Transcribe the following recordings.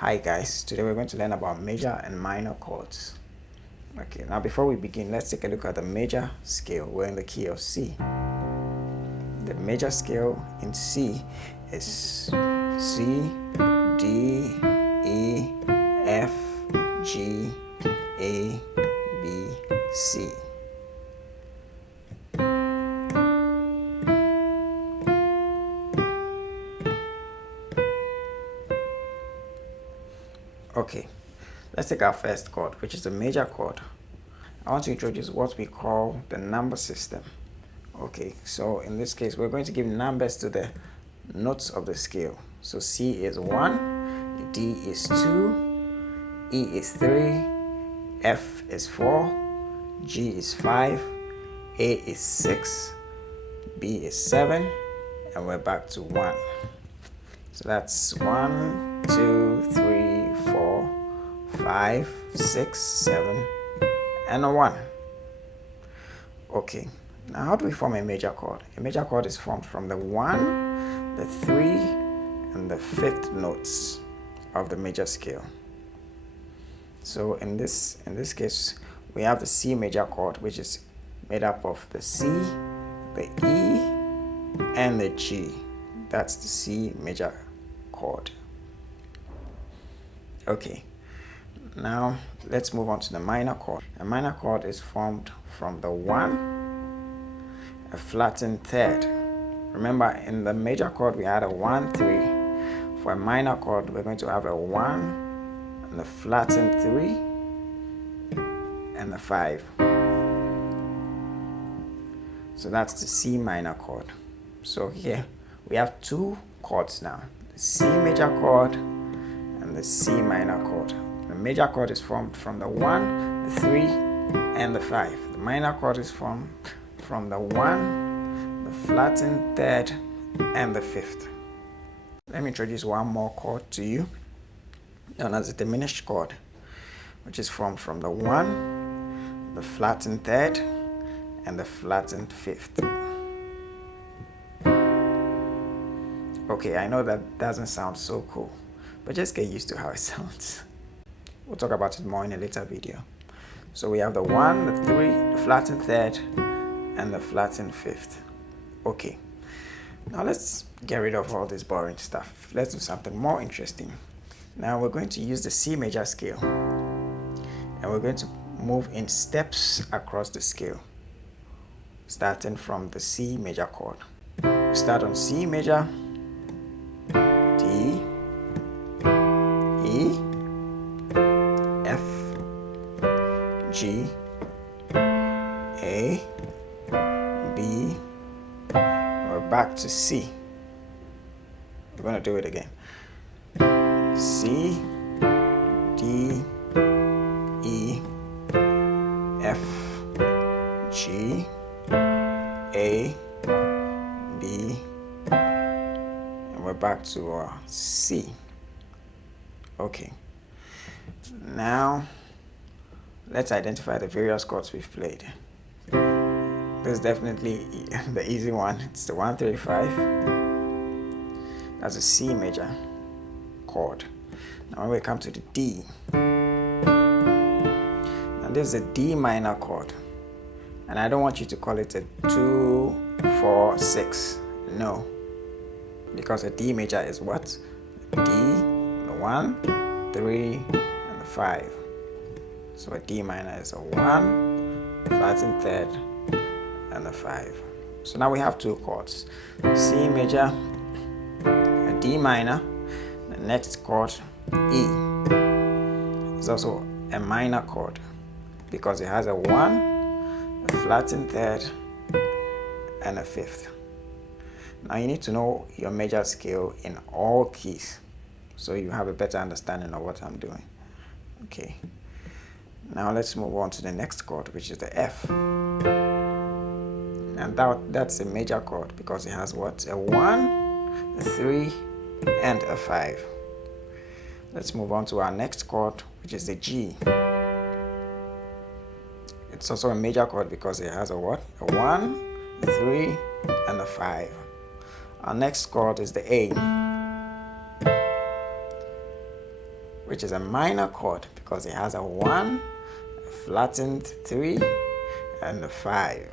Hi guys, today we're going to learn about major and minor chords. Okay, now before we begin, let's take a look at the major scale. We're in the key of C. The major scale in C is C, D, E, F, G, A, B, C. Okay, let's take our first chord, which is the major chord. I want to introduce what we call the number system. Okay, so in this case, we're going to give numbers to the notes of the scale. So C is 1, D is 2, E is 3, F is 4, G is 5, A is 6, B is 7, and we're back to 1. So that's 1, 2, 3, 4, 5, 6, 7, and a 1. Okay, now how do we form a major chord? A major chord is formed from the 1, the 3, and the 5th notes of the major scale. So in this case, we have the C major chord, which is made up of the C, the E, and the G. That's the C major chord. Okay, now let's move on to the minor chord. A minor chord is formed from the 1, a flattened third. Remember, in the major chord we had a 1, 3. For a minor chord, we're going to have a 1 and the flattened 3 and the 5. So that's the C minor chord. So here we have two chords now, the C major chord and the C minor chord. The major chord is formed from the 1, the 3, and the 5. The minor chord is formed from the 1, the flattened third, and the 5th. Let me introduce one more chord to you, known as the diminished chord, which is formed from the 1, the flattened third, and the flattened 5th. Okay, I know that doesn't sound so cool, but just get used to how it sounds. We'll talk about it more in a later video. So we have the 1, the 3, the flattened third, and the flattened 5th. Okay, now let's get rid of all this boring stuff. Let's do something more interesting. Now we're going to use the C major scale, and we're going to move in steps across the scale, starting from the C major chord. We start on C major, D, E, F, G, A, B, we're back to C. We're going to do it again. C, D, E, F, G, A, B, and we're back to C. Okay. Now, let's identify the various chords we've played. This is definitely the easy one. It's the 1, 3, 5. That's a C major chord. Now when we come to the D, and this is a D minor chord. And I don't want you to call it a 2, 4, 6. No. Because a D major is what? D, the 1, 3, and the 5. So a D minor is a 1, flattened third, and the 5. So now we have two chords, C major, a D minor. The next chord, E, is also a minor chord because it has a 1, a flattened third, and a 5th. Now you need to know your major scale in all keys so you have a better understanding of what I'm doing. Okay. Now let's move on to the next chord, which is the F. And that's a major chord because it has what? A 1, a 3, and a 5. Let's move on to our next chord, which is the G. It's also a major chord because it has a what? A 1, a 3, and a 5. Our next chord is the A. which is a minor chord because it has a 1, a flattened 3, and a 5.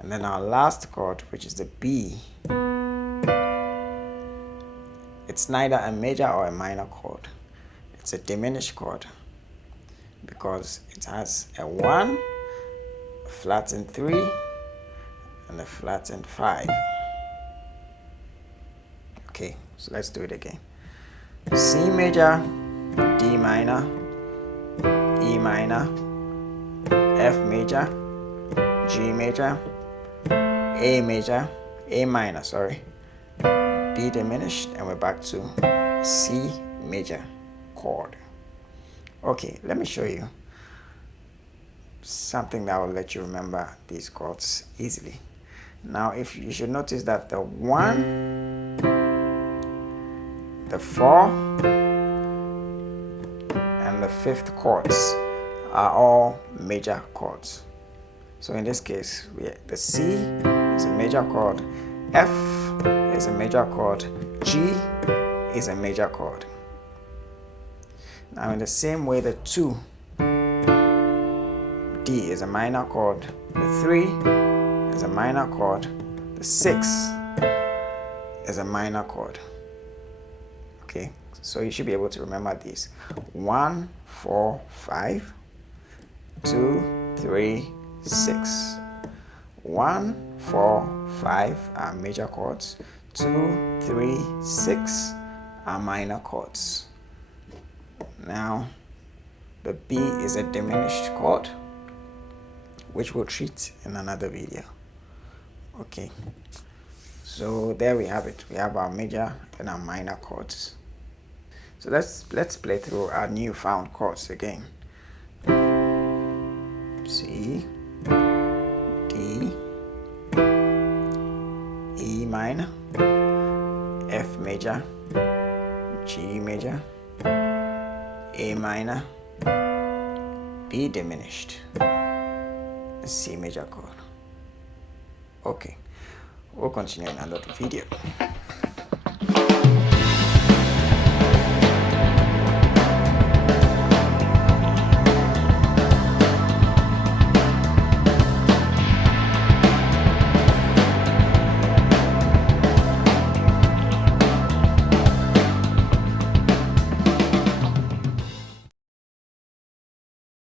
And then our last chord, which is the B, it's neither a major or a minor chord. It's a diminished chord because it has a 1, a flattened 3, and a flattened 5. Okay, so let's do it again. C major, D minor, E minor, F major, G major, A major, A minor, sorry, B diminished, and we're back to C major chord. Okay, let me show you something that will let you remember these chords easily. Now, if you should notice that the 1, the 4, and the 5th chords are all major chords. So in this case, the C is a major chord, F is a major chord, G is a major chord. Now in the same way, the 2, D is a minor chord, the 3 is a minor chord, the 6 is a minor chord. Okay, so you should be able to remember these: 1, 4, 5, 2, 3, 6. 1, 4, 5 are major chords, 2, 3, 6 are minor chords. Now, the B is a diminished chord, which we'll treat in another video. Okay, so there we have it. We have our major and our minor chords. So let's play through our newfound chords again. C, D, E minor, F major, G major, A minor, B diminished, C major chord. Okay, we'll continue in another video.